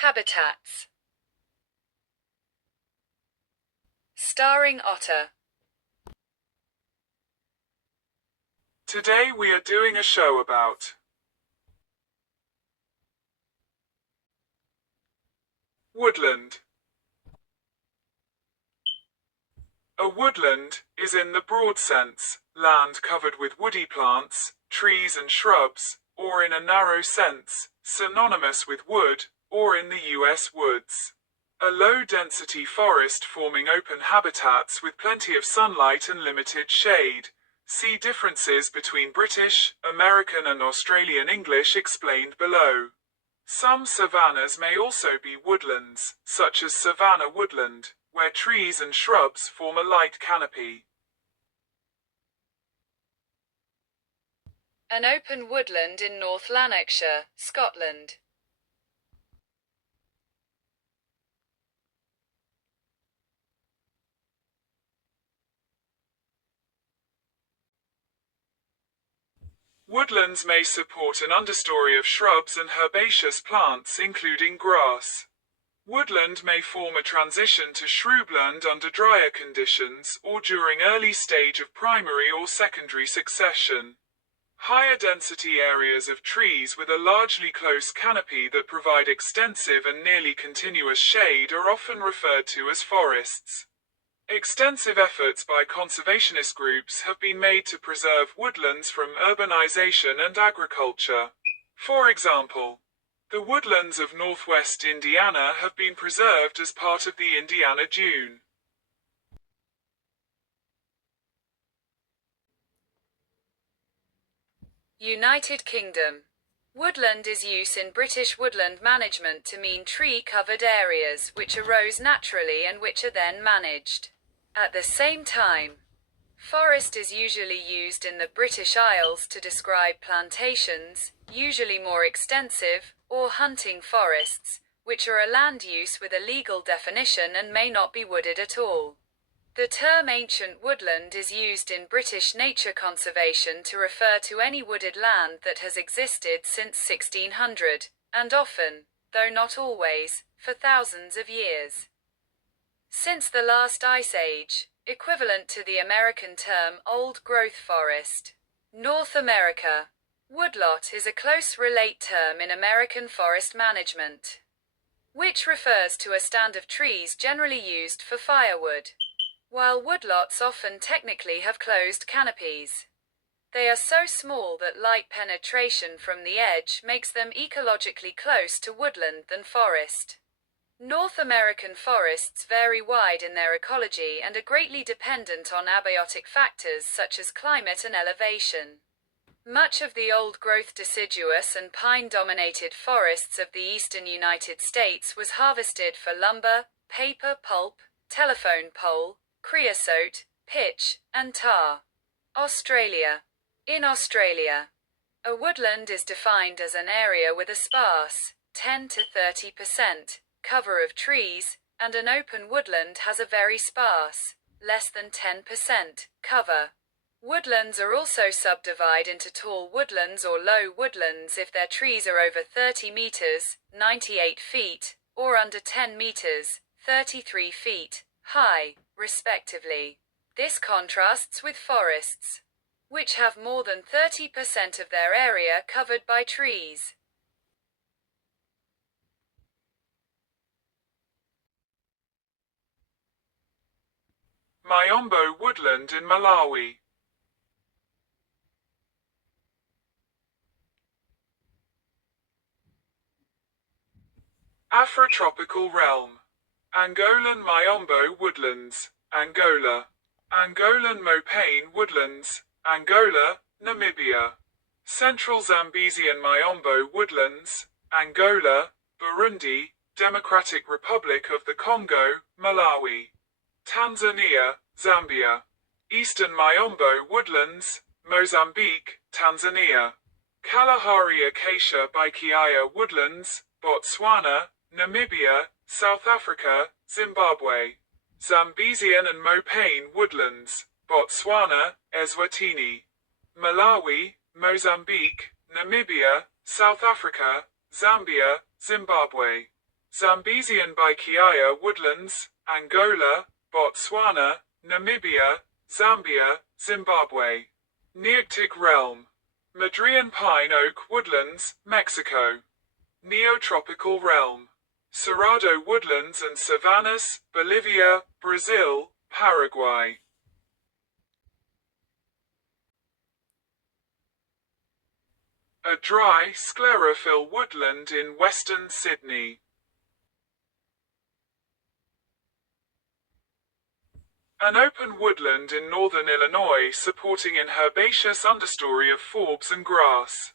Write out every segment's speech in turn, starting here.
Habitats. Starring otter. Today we are doing a show about woodland. A woodland is, in the broad sense, land covered with woody plants, trees and shrubs, or in a narrow sense, synonymous with wood, or in the US woods. A low-density forest forming open habitats with plenty of sunlight and limited shade. See differences between British, American and Australian English explained below. Some savannas may also be woodlands, such as savanna woodland, where trees and shrubs form a light canopy. An open woodland in North Lanarkshire, Scotland. Woodlands may support an understory of shrubs and herbaceous plants including grass. Woodland may form a transition to shrubland under drier conditions or during early stage of primary or secondary succession. Higher density areas of trees with a largely close canopy that provide extensive and nearly continuous shade are often referred to as forests. Extensive efforts by conservationist groups have been made to preserve woodlands from urbanization and agriculture. For example, the woodlands of northwest Indiana have been preserved as part of the Indiana Dune. United Kingdom. Woodland is used in British woodland management to mean tree-covered areas which arose naturally and which are then managed. At the same time, forest is usually used in the British Isles to describe plantations, usually more extensive, or hunting forests, which are a land use with a legal definition and may not be wooded at all. The term ancient woodland is used in British nature conservation to refer to any wooded land that has existed since 1600, and often, though not always, for thousands of years. Since the last ice age, equivalent to the American term old growth forest. North America. Woodlot is a close relate term in American forest management, which refers to a stand of trees generally used for firewood. While woodlots often technically have closed canopies, they are so small that light penetration from the edge makes them ecologically close to woodland than forest. North American forests vary wide in their ecology and are greatly dependent on abiotic factors such as climate and elevation. Much of the old-growth deciduous and pine-dominated forests of the eastern United States was harvested for lumber, paper pulp, telephone pole, creosote, pitch, and tar. Australia. In Australia, a woodland is defined as an area with a sparse, 10 to 30%, cover of trees, and an open woodland has a very sparse, less than 10%, cover. Woodlands are also subdivided into tall woodlands or low woodlands if their trees are over 30 meters, 98 feet, or under 10 meters, 33 feet, high, respectively. This contrasts with forests, which have more than 30% of their area covered by trees. Myombo woodland in Malawi. Afrotropical realm. Angolan Myombo woodlands, Angola. Angolan Mopane woodlands, Angola, Namibia. Central Zambesian Myombo woodlands, Angola, Burundi, Democratic Republic of the Congo, Malawi. Tanzania, Zambia. Eastern Myombo woodlands, Mozambique, Tanzania. Kalahari Acacia Bikiaya woodlands, Botswana, Namibia, South Africa, Zimbabwe. Zambesian and Mopane woodlands, Botswana, Eswatini. Malawi, Mozambique, Namibia, South Africa, Zambia, Zimbabwe. Zambesian Bikiaya woodlands, Angola, Botswana, Namibia, Zambia, Zimbabwe. Nearctic realm. Madrean pine oak woodlands, Mexico. Neotropical realm. Cerrado woodlands and savannas, Bolivia, Brazil, Paraguay. A dry, sclerophyll woodland in western Sydney. An open woodland in northern Illinois supporting an herbaceous understory of forbs and grass.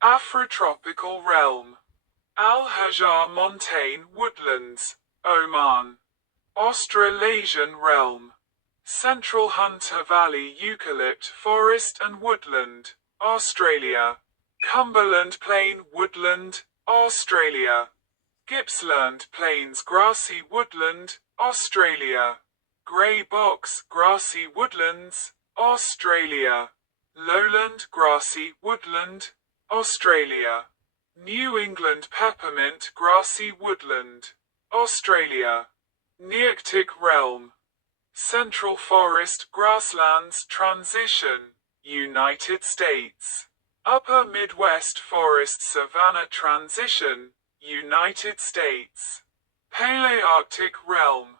Afrotropical realm. Al-Hajar montane woodlands, Oman. Australasian realm. Central Hunter Valley eucalypt forest and woodland, Australia. Cumberland Plain woodland, Australia. Gippsland Plains grassy woodland, Australia. Grey Box grassy woodlands, Australia. Lowland grassy woodland, Australia. New England peppermint grassy woodland, Australia. Nearctic realm. Central forest grasslands transition, United States. Upper Midwest forest savanna transition, United States. Palearctic realm.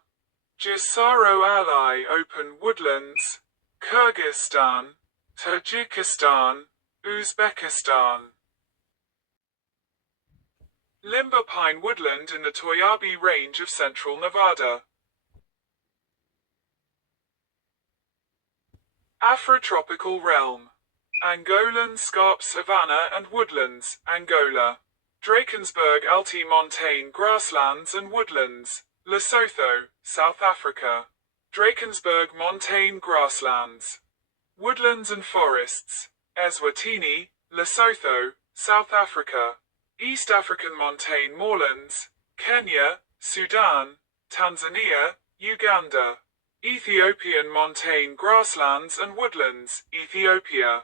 Jisaro Ally open woodlands, Kyrgyzstan, Tajikistan, Uzbekistan. Limber pine woodland in the Toyabe range of central Nevada. Afrotropical realm. Angolan scarp savanna and woodlands, Angola. Drakensberg Alti-montane grasslands and woodlands, Lesotho, South Africa. Drakensberg montane grasslands. Woodlands and forests, Eswatini, Lesotho, South Africa. East African montane moorlands, Kenya, Sudan, Tanzania, Uganda. Ethiopian montane grasslands and woodlands, Ethiopia.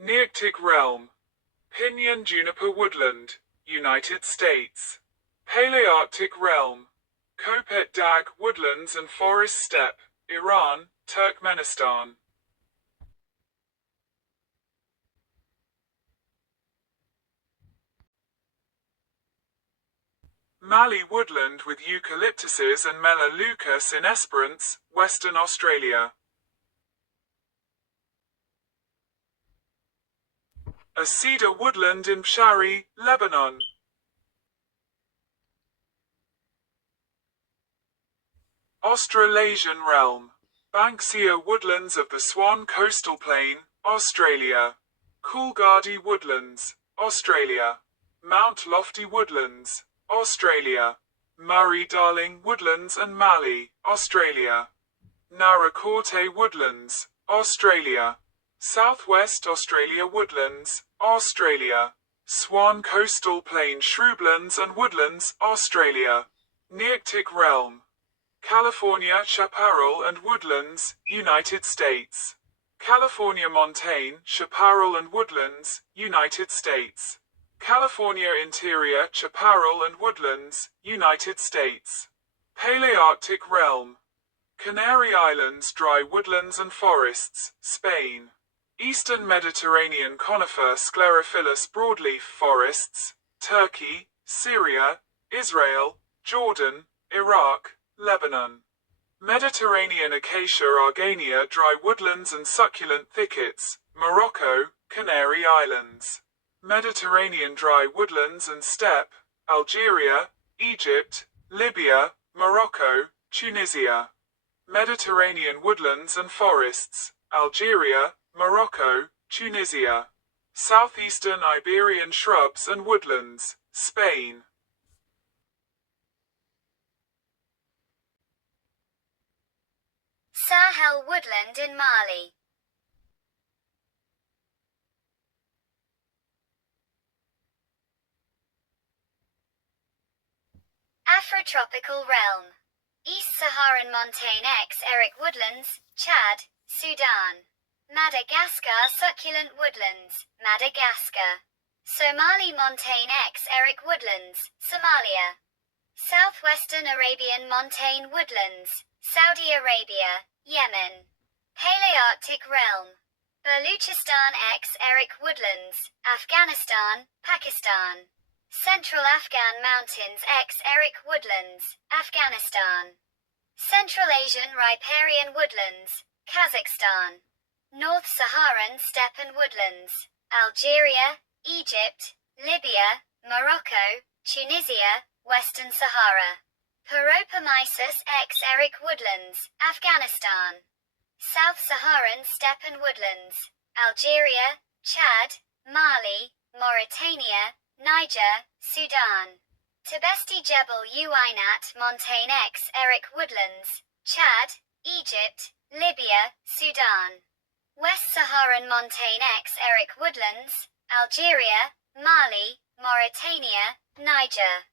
Nearctic realm. Pinyon juniper woodland, United States. Palearctic realm. Kopet Dag woodlands and forest steppe, Iran, Turkmenistan. Mallee woodland with eucalyptuses and Melaleucas inesperans, Western Australia. A cedar woodland in Pshari, Lebanon. Australasian realm. Banksia woodlands of the Swan Coastal Plain, Australia. Coolgardie woodlands, Australia. Mount Lofty woodlands, Australia. Murray-Darling woodlands and Mallee, Australia. Naracoorte woodlands, Australia. Southwest Australia woodlands, Australia. Swan Coastal Plain shrublands and woodlands, Australia. Nearctic realm. California chaparral and woodlands, United States. California montane, chaparral and woodlands, United States. California interior chaparral and woodlands, United States. Palearctic realm. Canary Islands dry woodlands and forests, Spain. Eastern Mediterranean conifer sclerophyllous broadleaf forests, Turkey, Syria, Israel, Jordan, Iraq, Lebanon. Mediterranean acacia argania dry woodlands and succulent thickets, Morocco, Canary Islands. Mediterranean dry woodlands and steppe, Algeria, Egypt, Libya, Morocco, Tunisia. Mediterranean woodlands and forests, Algeria, Morocco, Tunisia. Southeastern Iberian shrubs and woodlands, Spain. Sahel woodland in Mali. Afrotropical realm. East Saharan montane Eric woodlands, Chad, Sudan. Madagascar succulent woodlands, Madagascar. Somali montane X Eric woodlands, Somalia. Southwestern Arabian montane woodlands, Saudi Arabia, Yemen. Palearctic realm. Baluchistan X Eric woodlands, Afghanistan, Pakistan. Central Afghan mountains X Eric woodlands, Afghanistan. Central Asian riparian woodlands, Kazakhstan. North Saharan steppe and woodlands, Algeria, Egypt, Libya, Morocco, Tunisia, Western Sahara. Paropomyces X Eric woodlands, Afghanistan. South Saharan steppe and woodlands, Algeria, Chad, Mali, Mauritania, Niger, Sudan. Tibesti Jebel Uinat montane X Eric woodlands, Chad, Egypt, Libya, Sudan. West Saharan montane X Eric woodlands, Algeria, Mali, Mauritania, Niger.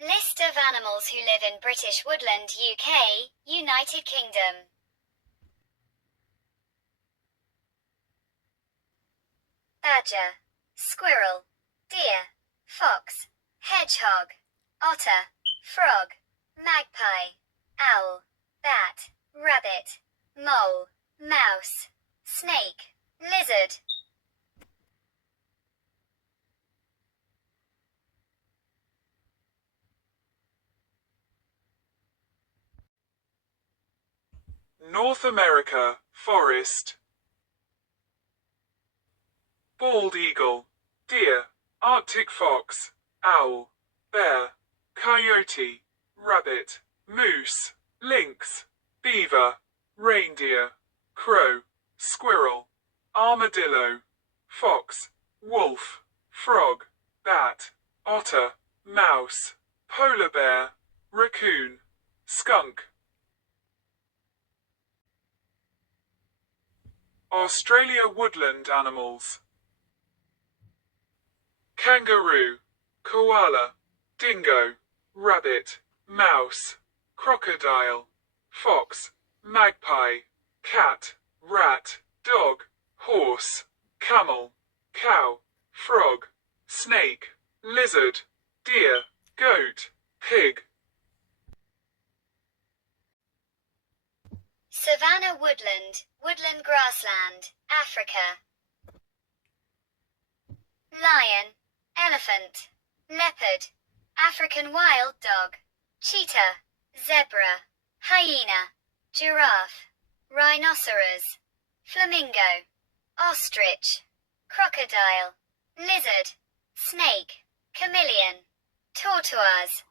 List of animals who live in British Woodland, UK, United Kingdom. Badger, squirrel, deer, fox, hedgehog, otter, frog, magpie, owl, bat, rabbit, mole, mouse, snake, lizard. North America, forest. Bald eagle, deer, Arctic fox, owl, bear, coyote, rabbit, moose, lynx, beaver, reindeer, crow, squirrel, armadillo, fox, wolf, frog, bat, otter, mouse, polar bear, raccoon, skunk. Australia woodland animals. Kangaroo, koala, dingo, rabbit, mouse, crocodile, fox, magpie, cat, rat, dog, horse, camel, cow, frog, snake, lizard, deer, goat, pig. Savannah woodland, woodland grassland, Africa. Lion, elephant, leopard, African wild dog, cheetah, zebra, hyena, giraffe, rhinoceros, flamingo, ostrich, crocodile, lizard, snake, chameleon, tortoise.